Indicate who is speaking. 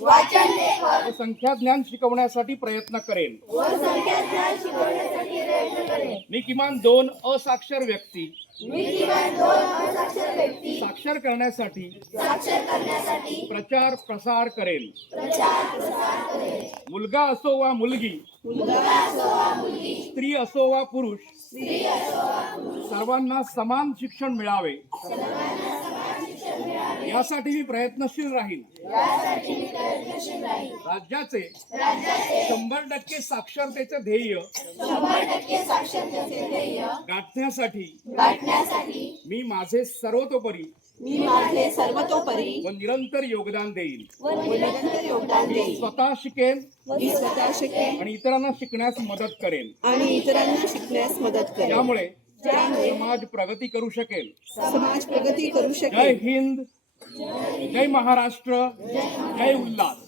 Speaker 1: वाचन लेखन
Speaker 2: व संख्या ज्ञान शिकवण्यासाठी प्रयत्न करेन. मी किमान दोन असाक्षर व्यक्ती. साक्षर करण्यासाठी प्रचार प्रसार करेन.
Speaker 1: प्रचार प्रसार करेन.
Speaker 2: मुलगा असो वा मुलगी. स्त्री असो वा पुरुष. सर्वांना समान शिक्षण मिळावे. यासाठी मी प्रयत्नशील राहील राज्याचे शंभर टक्के साक्षरतेचे ध्येय गाठण्यासाठी मी माझे सर्वतोपरी
Speaker 1: मी माझे सर्वतोपरी
Speaker 2: व निरंतर योगदान देईन.
Speaker 1: व निरंतर योगदान
Speaker 2: स्वतः शिकेन
Speaker 1: मी स्वतः शिकेन.
Speaker 2: आणि इतरांना शिकण्यास मदत करेन.
Speaker 1: आणि इतरांना शिकण्यास मदत करेन.
Speaker 2: त्यामुळे समाज प्रगती करू शकेल.
Speaker 1: समाज प्रगती करू
Speaker 2: जय
Speaker 1: शकेल
Speaker 2: हिंद. जय महाराष्ट्र जय उल्हास.